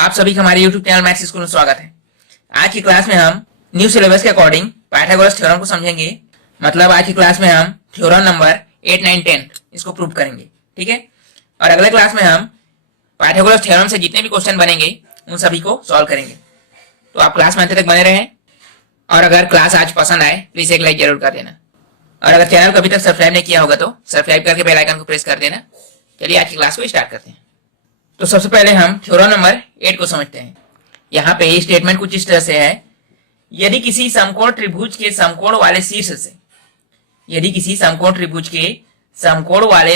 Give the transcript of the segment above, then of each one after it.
आप सभी का हमारे YouTube चैनल मैथ्स स्कूल में स्वागत है। आज की क्लास में हम न्यू सिलेबस के अकॉर्डिंग पाइथागोरस थ्योरम को समझेंगे। मतलब आज की क्लास में हम थ्योरम नंबर 8, 9, 10 इसको प्रूव करेंगे, ठीक है। और अगले क्लास में हम पाइथागोरस थ्योरम से जितने भी क्वेश्चन बनेंगे उन सभी को सॉल्व करेंगे। तो आप क्लास में अंत तक बने रहें। और अगर क्लास आज पसंद आए प्लीज एक लाइक जरूर कर देना। और अगर चैनल को अभी तक सब्सक्राइब नहीं किया होगा तो सब्सक्राइब करके बेल आइकन को प्रेस कर देना। चलिए आज की क्लास को स्टार्ट करते हैं। तो सबसे पहले हम थ्योरम नंबर 8 को समझते हैं। यहाँ पे स्टेटमेंट कुछ इस तरह से है, यदि किसी समकोण त्रिभुज के समकोण वाले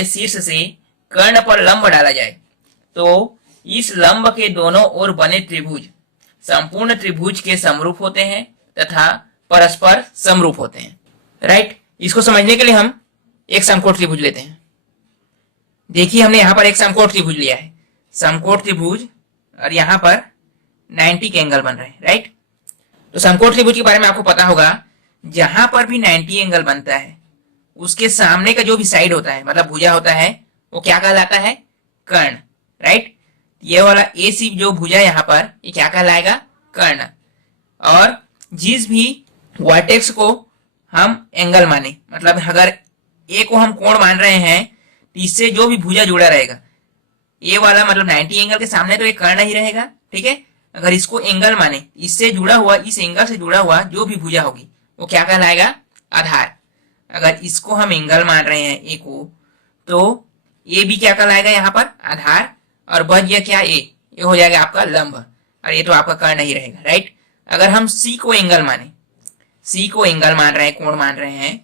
शीर्ष से कर्ण पर लंब डाला जाए तो इस लंब के दोनों ओर बने त्रिभुज संपूर्ण त्रिभुज के समरूप होते हैं तथा परस्पर समरूप होते हैं। राइट, इसको समझने के लिए हम एक समकोण त्रिभुज लेते हैं। देखिए हमने यहाँ पर एक समकोण त्रिभुज लिया है, समकोण त्रिभुज, और यहाँ पर 90 के एंगल बन रहे हैं। राइट, तो समकोण त्रिभुज के बारे में आपको पता होगा, जहां पर भी 90 एंगल बनता है उसके सामने का जो भी साइड होता है मतलब भुजा होता है वो क्या कहलाता है? कर्ण। राइट, ये वाला ए सी जो भुजा यहाँ पर ये क्या कहलाएगा? कर्ण। और जिस भी वर्टेक्स को हम एंगल माने, मतलब अगर ए को हम कोण मान रहे हैं तो इससे जो भी भुजा जुड़ा रहेगा ये वाला मतलब 90 एंगल के सामने तो एक कर्ण ही रहेगा, ठीक है। अगर इसको एंगल माने, इससे जुड़ा हुआ, इस एंगल से जुड़ा हुआ जो भी भुजा होगी वो क्या कहलाएगा? आधार। अगर इसको हम एंगल मान रहे हैं ए को, तो ए भी क्या कहलाएगा यहाँ पर? आधार। और बच गया क्या? ए, ये हो जाएगा आपका लंब, और ये तो आपका कर्ण ही रहेगा। राइट, अगर हम सी को एंगल माने, सी को एंगल मान रहे हैं, कोण मान रहे हैं,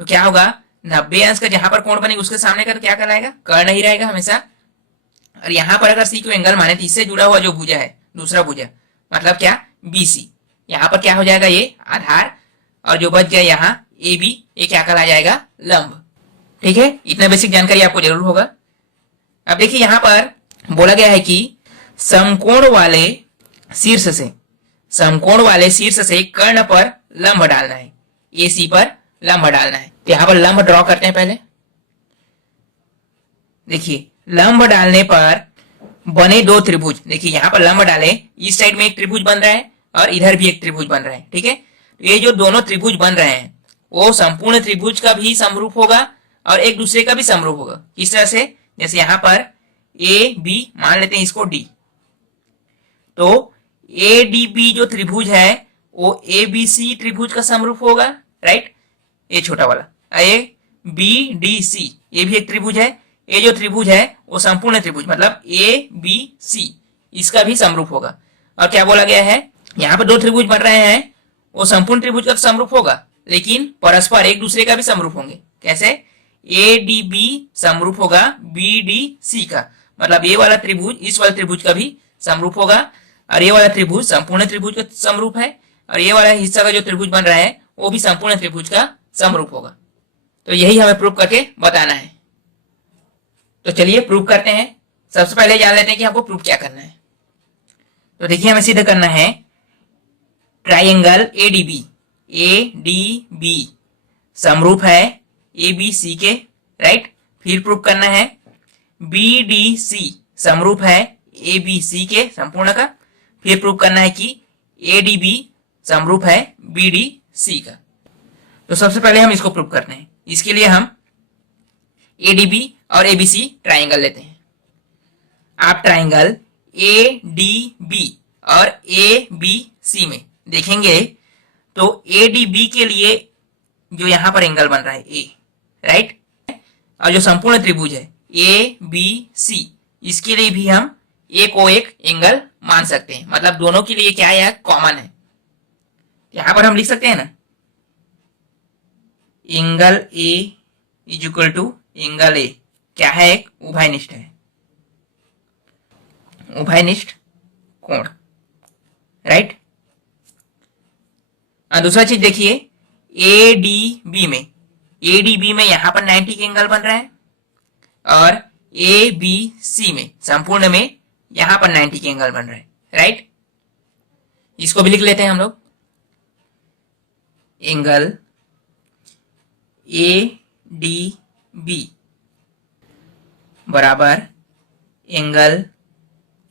तो क्या होगा? 90 अंश का जहां पर कोण बनेगा उसके सामने का तो क्या कहलाएगा? कर्ण ही रहेगा हमेशा। और यहाँ पर अगर सी को एंगल माने तो इससे जुड़ा हुआ जो भुजा है, दूसरा भुजा, मतलब क्या? बीसी, यहाँ पर क्या हो जाएगा? ये आधार। और जो बच गया यहाँ ए बी, ये क्या कहला जाएगा? लंब। ठीक है, इतना बेसिक जानकारी आपको जरूर होगा। अब देखिए यहाँ पर बोला गया है कि समकोण वाले शीर्ष से कर्ण पर लंब डालना है, ए सी पर लंब डालना है। तो यहाँ पर लंब ड्रॉ करते हैं पहले। देखिए लंब डालने पर बने दो त्रिभुज, देखिए यहाँ पर लंब डाले, इस साइड में एक त्रिभुज बन रहा है और इधर भी एक त्रिभुज बन रहा है, ठीक है। तो ये जो दोनों त्रिभुज बन रहे हैं वो संपूर्ण त्रिभुज का भी समरूप होगा और एक दूसरे का भी समरूप होगा। किस तरह से? जैसे यहाँ पर ए बी मान लेते हैं इसको डी, तो ए डी बी जो त्रिभुज है वो ए बी सी त्रिभुज का समरूप होगा। राइट, ये छोटा वाला ए बी डी सी ये भी एक त्रिभुज है। ये जो त्रिभुज है वो संपूर्ण त्रिभुज मतलब ए बी सी इसका भी समरूप होगा। और क्या बोला गया है, यहाँ पर दो त्रिभुज बन रहे हैं वो संपूर्ण त्रिभुज का समरूप होगा, लेकिन परस्पर एक दूसरे का भी समरूप होंगे। कैसे? ए डी बी समरूप होगा बी डी सी का, मतलब ये वाला त्रिभुज इस वाले त्रिभुज का भी समरूप होगा, और ये वाला त्रिभुज संपूर्ण त्रिभुज का समरूप है, और ये वाला हिस्सा का जो त्रिभुज बन रहा है वो भी संपूर्ण त्रिभुज का समरूप होगा। तो यही हमें प्रूव करके बताना है। तो चलिए प्रूव करते हैं। सबसे पहले जान लेते हैं कि हमको प्रूव क्या करना है। तो देखिए हमें सिद्ध करना है ट्राइंगल एडीबी समरूप है ए बी सी के। राइट, फिर प्रूव करना है बी डी सी समरूप है ए बी सी के संपूर्ण का। फिर प्रूव करना है कि ए डी बी समरूप है बी डी सी का। तो सबसे पहले हम इसको प्रूव करते हैं। इसके लिए हम ए डी बी और ए बी सी ट्राइंगल लेते हैं। आप ट्राइंगल ए डी बी और ए बी सी में देखेंगे तो ए डी बी के लिए जो यहां पर एंगल बन रहा है ए, राइट, और जो संपूर्ण त्रिभुज है ए बी सी इसके लिए भी हम ए को एक एंगल मान सकते हैं। मतलब दोनों के लिए क्या है? कॉमन है। यहां पर हम लिख सकते हैं ना, angle A is equal to angle A क्या है? एक उभयनिष्ठ है, उभयनिष्ठ कोण। राइट, दूसरा चीज देखिए एडीबी में यहां पर 90 के एंगल बन रहा है, और ए बी सी में संपूर्ण में यहां पर 90 के एंगल बन रहा है। राइट, इसको भी लिख लेते हैं हम लोग, एंगल ए डी बी बराबर angle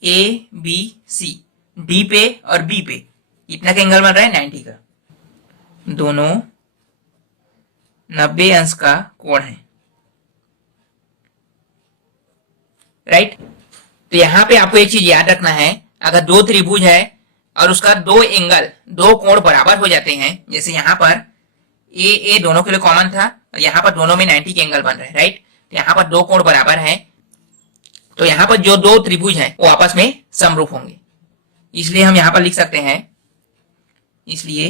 A B C, D पे और बी पे इतना का एंगल बन रहा है 90 का, दोनों 90 अंश का कोण है, राइट। तो यहां पे आपको एक चीज याद रखना है, अगर दो त्रिभुज है और उसका दो एंगल, दो कोण बराबर हो जाते हैं, जैसे यहां पर ए दोनों के लिए कॉमन था और यहां पर दोनों में 90 के एंगल बन रहे हैं, राइट। तो यहां पर दो कोण बराबर है, तो यहां पर जो दो त्रिभुज हैं वो आपस में समरूप होंगे, इसलिए हम यहां पर लिख सकते हैं, इसलिए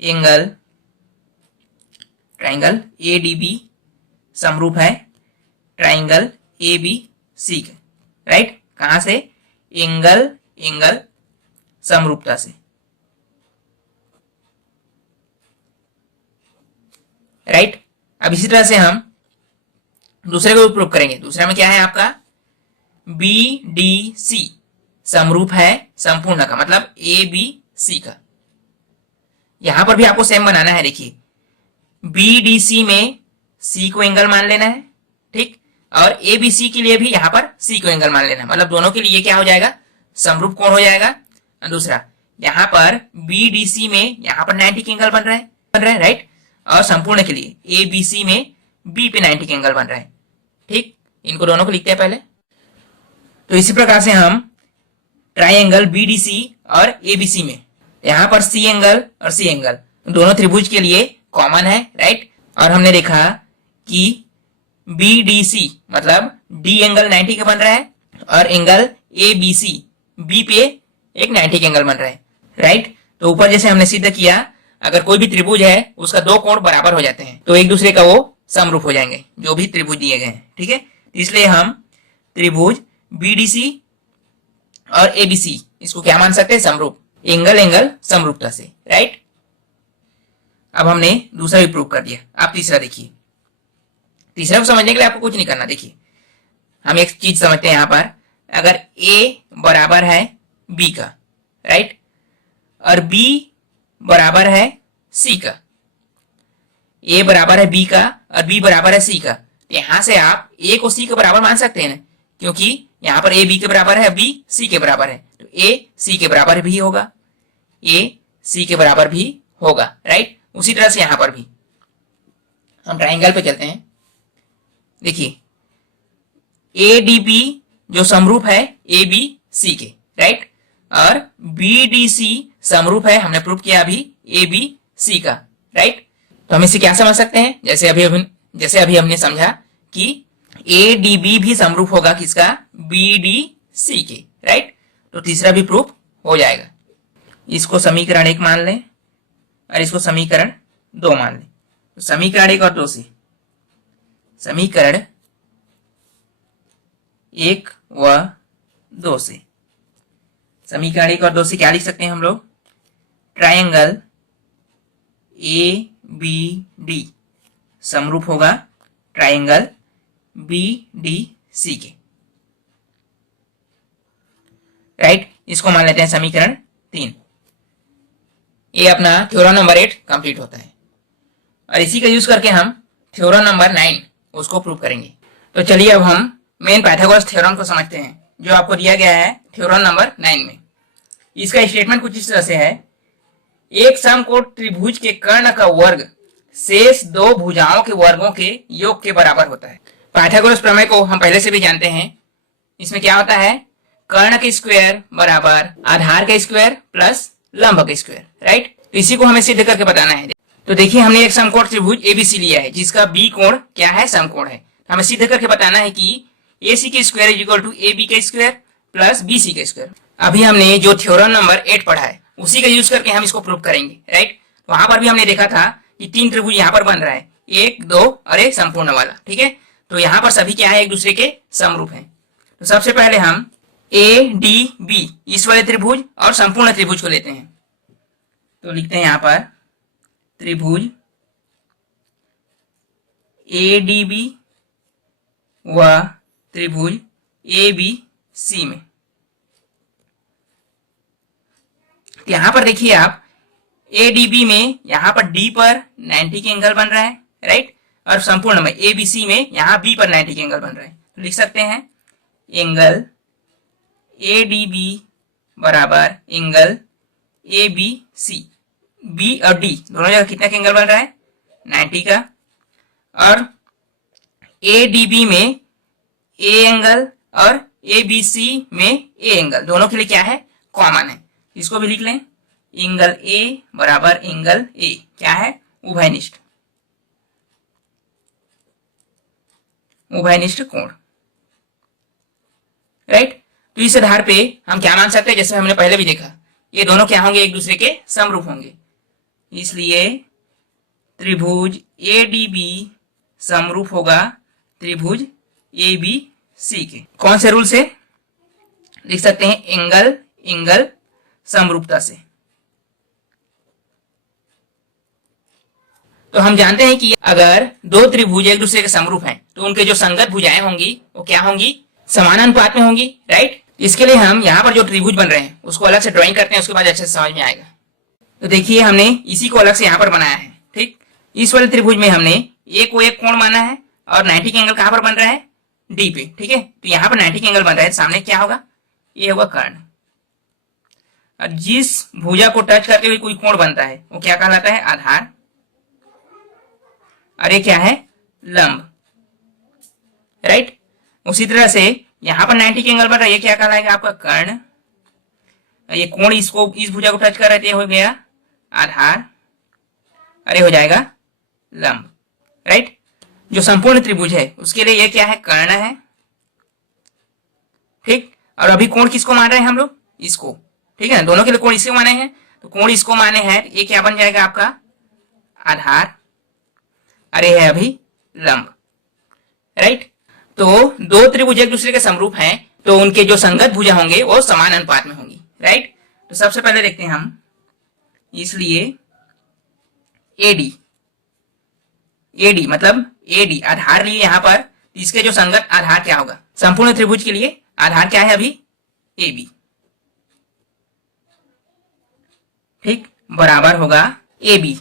एंगल ट्राइंगल एडीबी समरूप है ट्राइंगल एबीसी के, राइट। कहां से? एंगल समरूपता से, राइट। अब इसी तरह से हम दूसरे को प्रूव करेंगे। दूसरा में क्या है आपका? बी डी सी समरूप है संपूर्ण का, मतलब ए बी सी का। यहां पर भी आपको सेम बनाना है। देखिए बी डी सी में सी को एंगल मान लेना है, ठीक, और ए बी सी के लिए भी यहां पर सी को एंगल मान लेना है, मतलब दोनों के लिए क्या हो जाएगा? समरूप कोण हो जाएगा। दूसरा यहां पर बी डी सी में यहां पर 90 के एंगल बन रहा है, राइट, और संपूर्ण के लिए ए बी सी में बी पे 90 के एंगल बन रहा है, ठीक। इनको दोनों को लिखते हैं पहले। तो इसी प्रकार से हम ट्राइंगल बी डी सी और ए बी सी में यहां पर सी एंगल और सी एंगल दोनों त्रिभुज के लिए कॉमन है, राइट। और हमने देखा कि बी डी सी मतलब डी एंगल 90 का बन रहा है और angle A B C B पे एक 90 का एंगल बन रहा है, राइट। तो ऊपर जैसे हमने सिद्ध किया, अगर कोई भी त्रिभुज है उसका दो कोण बराबर हो जाते हैं तो एक दूसरे का वो समरूप हो जाएंगे, जो भी त्रिभुज दिए गए हैं, ठीक है। इसलिए हम त्रिभुज बीडीसी और एबीसी इसको क्या मान सकते हैं? समरूप, एंगल समरूपता से, राइट। अब हमने दूसरा भी प्रूव कर दिया। आप तीसरा देखिए। तीसरा को समझने के लिए आपको कुछ नहीं करना। देखिए हम एक चीज समझते हैं, यहां पर अगर ए बराबर है बी का, राइट, और बी बराबर है सी का, ए बराबर है बी का और बी बराबर है सी का, तो यहां से आप ए को सी के बराबर मान सकते हैं ना, क्योंकि यहां पर ए बी के बराबर है, बी सी के बराबर है, तो ए सी के बराबर भी होगा, ए सी के बराबर भी होगा, राइट। उसी तरह से यहां पर भी हम ट्राइंगल पे चलते हैं। देखिए ए डी बी जो समरूप है ए बी सी के, राइट, और बी डी सी समरूप है, हमने प्रूव किया अभी, ए बी सी का, राइट। तो हम इसे क्या समझ सकते हैं? जैसे अभी हमने समझा कि ए डी बी भी समरूप होगा किसका? बी डी सी के, राइट। तो तीसरा भी प्रूफ हो जाएगा। इसको समीकरण 1 मान लें और इसको समीकरण 2 मान लें। तो समीकरण 1 और 2 से, समीकरण 1 व 2 से, समीकरण 1 और 2 से क्या लिख सकते हैं हम लोग? ट्राइंगल ए बी डी समरूप होगा ट्राइंगल बी डी सी के, राइट। इसको मान लेते हैं समीकरण 3। ये अपना थ्योरम नंबर 8 कंप्लीट होता है और इसी का यूज करके हम थ्योरम नंबर 9 उसको प्रूव करेंगे। तो चलिए अब हम मेन पाइथागोरस थ्योरम को समझते हैं, जो आपको दिया गया है थ्योरम नंबर 9 में। इसका स्टेटमेंट कुछ इस तरह से है, एक समकोण त्रिभुज के कर्ण का वर्ग शेष दो भुजाओं के वर्गों के योग के बराबर होता है। पाइथागोरस प्रमेय को हम पहले से भी जानते हैं। इसमें क्या होता है? कर्ण के स्क्वायर बराबर आधार का स्क्वायर प्लस लंब का स्क्वायर, राइट। तो इसी को हमें सिद्ध करके बताना है। तो देखिए हमने एक समकोण त्रिभुज एबीसी लिया है जिसका बी कोण क्या है? समकोण है। हमें सिद्ध करके बताना है कि AC के square is equal to AB का स्क्वायर प्लस BC का स्क्वायर। अभी हमने जो थ्योरम नंबर 8 पढ़ा है उसी का यूज करके हम इसको प्रूव करेंगे, राइट। वहां पर भी हमने देखा था कि 3 त्रिभुज यहाँ पर बन रहा है, 1, 2 और एक संपूर्ण वाला, ठीक है। तो यहाँ पर सभी क्या है? एक दूसरे के समरूप हैं। तो सबसे पहले हम ADB इस वाले त्रिभुज और संपूर्ण त्रिभुज को लेते हैं। तो लिखते हैं यहाँ पर त्रिभुज ADB व त्रिभुज ABC में। यहां पर देखिए आप ADB में यहां पर D पर 90 के एंगल बन रहा है, राइट, और संपूर्ण में ABC में यहां B पर 90 के एंगल बन रहा है। तो लिख सकते हैं एंगल ए डी बी बराबर angle A B C. B और डी दोनों जगह कितना का एंगल बन रहा है? 90 का। और ए डी बी में ए एंगल और ए बी सी में ए एंगल, दोनों के लिए क्या है? कॉमन है। इसको भी लिख लें, एंगल ए बराबर एंगल ए क्या है? उभयनिष्ठ, उभयनिष्ठ कोण, राइट। तो इस आधार पे हम क्या मान सकते हैं, जैसे हमने पहले भी देखा, ये दोनों क्या होंगे? एक दूसरे के समरूप होंगे। इसलिए त्रिभुज ए डी बी समरूप होगा त्रिभुज ए बी सी के। कौन से रूल से लिख सकते हैं? एंगल एंगल समरूपता से। तो हम जानते हैं कि अगर दो त्रिभुज एक दूसरे के समरूप हैं तो उनके जो संगत भुजाएं होंगी वो क्या होंगी? समानानुपात में होंगी, राइट। इसके लिए हम यहाँ पर जो त्रिभुज बन रहे हैं उसको अलग से ड्राइंग करते हैं, उसके बाद अच्छे से समझ में आएगा। तो देखिए हमने इसी को अलग से यहाँ पर बनाया है, ठीक। इस वाले त्रिभुज में हमने ए को एक कोण माना है और 90 का एंगल कहां पर बन रहा है? डी पे, ठीक है। तो यहाँ पर 90 का एंगल बन रहा है, सामने क्या होगा? ये होगा कर्ण। और जिस भुजा को टच करते हुए कोई कोण बनता है वो क्या कहलाता है? आधार। और ये क्या है? लंब, राइट। उसी तरह से यहाँ पर 90 का एंगल बन रहा है, ये क्या कहलाएगा? आपका कर्ण। ये कोण इसको इस भुजा को टच कर रहे थे, हो गया आधार, अरे हो जाएगा लंब, राइट। जो संपूर्ण त्रिभुज है उसके लिए ये क्या है? कर्ण है, ठीक। और अभी कोण किसको मान रहे हैं हम लोग? इसको, ठीक है ना। दोनों के लिए कोण इसको माने हैं, तो कोण इसको माने हैं, ये क्या बन जाएगा आपका? आधार, अरे है अभी लंब, राइट। तो दो त्रिभुज एक दूसरे के समरूप हैं तो उनके जो संगत भुजा होंगे वो समान अनुपात में होंगी, राइट। तो सबसे पहले देखते हैं हम, इसलिए एडी, एडी मतलब एडी आधार लिए यहां पर, इसके जो संगत आधार क्या होगा? संपूर्ण त्रिभुज के लिए आधार क्या है अभी? ए बी, ठीक, बराबर होगा ए बी।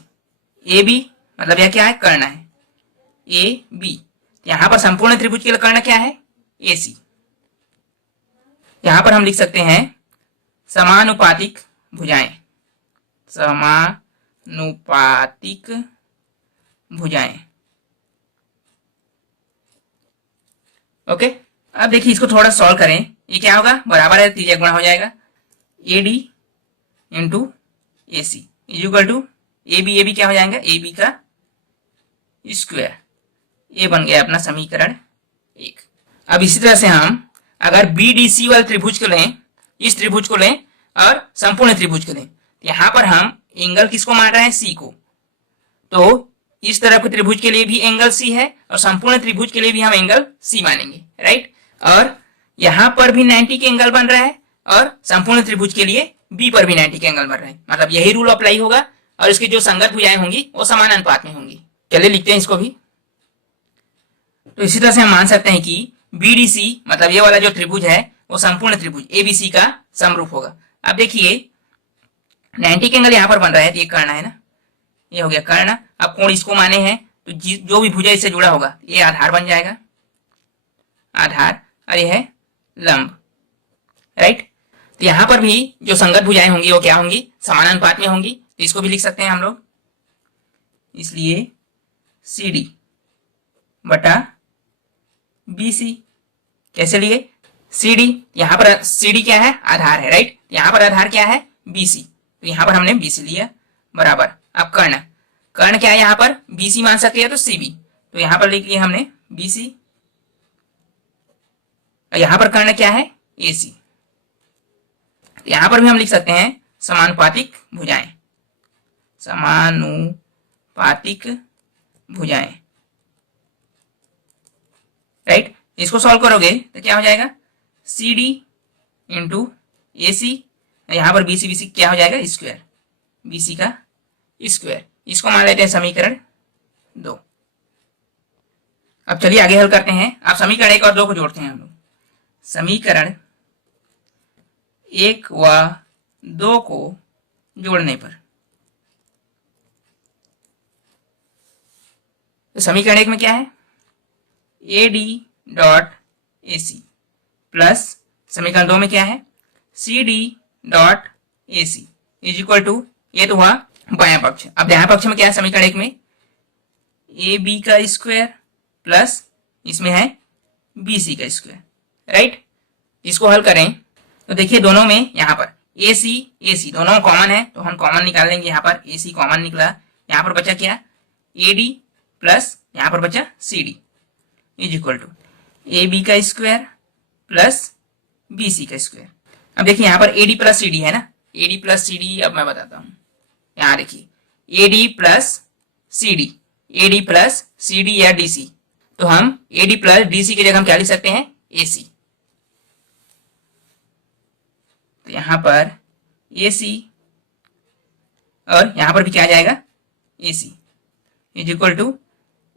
ए बी मतलब यह क्या है? कर्ण है, ए बी। यहां पर संपूर्ण त्रिभुज के लिए कर्ण क्या है? ए सी। यहां पर हम लिख सकते हैं समानुपातिक भुजाएं, समानुपातिक भुजाएं, ओके। अब देखिए इसको थोड़ा सॉल्व करें, ये क्या होगा? बराबर है, त्रिज्या गुणा हो जाएगा, A D into A C is equal to A B क्या हो जाएगा? ए बी का स्क्वायर। ये बन गया अपना समीकरण 1। अब इसी तरह से हम अगर बी डी सी वाले त्रिभुज को लें, इस त्रिभुज को लें और संपूर्ण त्रिभुज को लें, यहां पर हम एंगल किसको मान रहे हैं? सी को। तो इस तरह के त्रिभुज के लिए भी एंगल सी है और संपूर्ण त्रिभुज के लिए भी हम एंगल सी मानेंगे, राइट। और यहां पर भी 90 के एंगल बन रहा है और संपूर्ण त्रिभुज के लिए बी पर भी 90 के एंगल बन रहा है, मतलब यही रूल अप्लाई होगा और इसकी जो संगत भुजाएं होंगी वो समान अनुपात में होंगी। चलिए लिखते हैं इसको भी। तो इसी तरह से हम मान सकते हैं कि बीडीसी मतलब ये वाला जो त्रिभुज है वो संपूर्ण त्रिभुज एबीसी का समरूप होगा। अब देखिए 90 के एंगल यहाँ पर बन रहा है, तो ये कर्ण है ना, ये हो गया कर्ण। अब कोण इसको माने हैं तो जो भी भुजा इससे जुड़ा होगा ये आधार बन जाएगा, आधार, और ये है लंब, राइट। तो यहां पर भी जो संगत भुजाएं होंगी वो क्या होंगी? समानानुपात में होंगी। तो इसको भी लिख सकते हैं हम लोग, इसलिए सी डी बटा बी सी। कैसे लिए? सी डी, यहां पर सी डी क्या है? आधार है, राइट। यहां पर आधार क्या है? बी सी, तो यहां पर हमने बी सी लिया बराबर। अब कर्ण, कर्ण क्या है? यहां पर बी सी मान सकते हैं तो सी बी, तो यहां पर लिख लिया हमने बी सी। यहां पर कर्ण क्या है? ए सी। यहां पर भी हम लिख सकते हैं समानुपातिक भुजाएं, समानुपातिक भुजाएं, राइट। इसको सॉल्व करोगे तो क्या हो जाएगा? सी डी इंटू ए सी, यहां पर बी सी क्या हो जाएगा? स्क्वायर, बी सी का स्क्वायर। इसको मान लेते हैं समीकरण 2। अब चलिए आगे हल करते हैं। आप समीकरण 1 और 2 को जोड़ते हैं हम लोग। समीकरण 1 व 2 को जोड़ने पर तो समीकरण 1 में क्या है? A D dot A C plus समीकरण 2 में क्या है, C D dot A C is equal to, ये तो हुआ बायां पक्ष। अब दायां पक्ष में क्या है, समीकरण 1 में ए बी का स्क्वायर प्लस इसमें है बी सी का स्क्वायर, राइट। इसको हल करें तो देखिए दोनों में यहाँ पर ए सी दोनों कॉमन है, तो हम कॉमन निकाल लेंगे। यहाँ पर ए सी कॉमन निकला, यहाँ पर बचा क्या, ए डी प्लस यहाँ पर बचा C D is equal to A B का स्क्वायर प्लस बी सी का स्क्वायर। अब देखिए यहाँ पर A D plus C D है ना, A D plus C D, अब मैं बताता हूँ। यहाँ देखिए A D plus C D, A D plus C D या डी सी, तो हम A D plus D C की जगह हम क्या लिख सकते हैं, ए सी। तो यहां पर ए सी और यहां पर भी क्या आ जाएगा, A C is equal to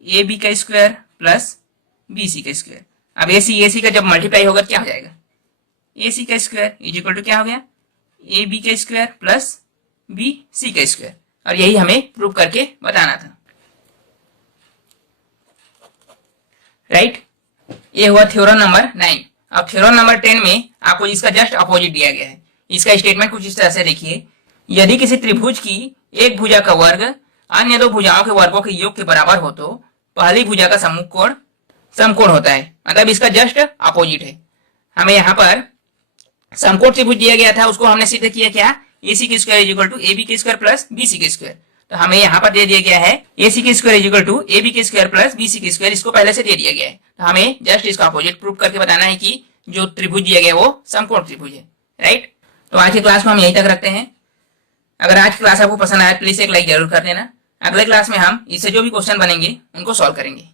A B का स्क्वायर प्लस बी सी का स्क्वायर। अब ए सी का जब मल्टीप्लाई होगा तो क्या हो जाएगा, ए सी का स्क्वायर इज इक्वल टू क्या हो गया, ए बी का स्क्वायर प्लस बी सी का स्क्वायर। और यही हमें प्रूव करके बताना था, राइट। ये हुआ थ्योरम नंबर 9। अब थ्योरम नंबर 10 में आपको इसका जस्ट अपोजिट दिया गया है। इसका स्टेटमेंट कुछ इस तरह से देखिए, यदि किसी त्रिभुज की एक भुजा का वर्ग अन्य दो भुजाओं के वर्गों के योग के बराबर हो तो पहली भुजा का सम्मुख कोण समकोण होता है। मतलब इसका जस्ट अपोजिट है। हमें यहाँ पर समकोण त्रिभुज दिया गया था, उसको हमने सिद्ध किया क्या, ए सी के square is equal to A B के स्क्वायर प्लस बी सी के स्क्वायर। तो हमें यहाँ पर दे दिया गया है ए सी के square is equal to A B के स्क्वायर प्लस बी सी के स्क्वायर, इसको पहले से दे दिया गया है। तो हमें जस्ट इसका अपोजिट प्रूव करके बताना है कि जो त्रिभुज दिया गया वो समकोण त्रिभुज है, राइट। तो आज की क्लास को हम यहीं तक रखते हैं। अगर आज की क्लास आपको पसंद आया प्लीज एक लाइक जरूर कर देना। अगले क्लास में हम इससे जो भी क्वेश्चन बनेंगे उनको सॉल्व करेंगे।